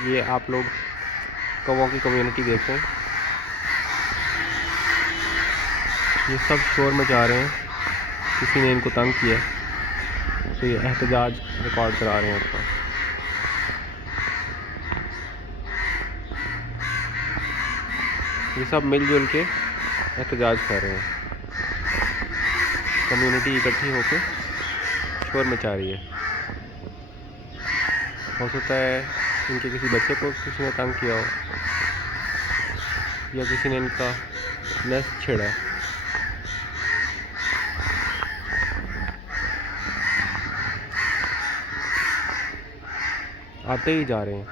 ये आप लोग कौवों की कम्युनिटी देखें, ये सब शोर मचा रहे हैं, किसी ने इनको तंग किया तो ये एहतजाज रिकॉर्ड करा रहे हैं उसका। ये सब मिलजुल के एहतजाज कर रहे हैं, कम्युनिटी इकट्ठी होकर शोर मचा रही है। हो सकता है इनके किसी बच्चे को किसी ने तंग किया हो या किसी ने इनका नेस्ट छेड़ा है। आते ही जा रहे हैं।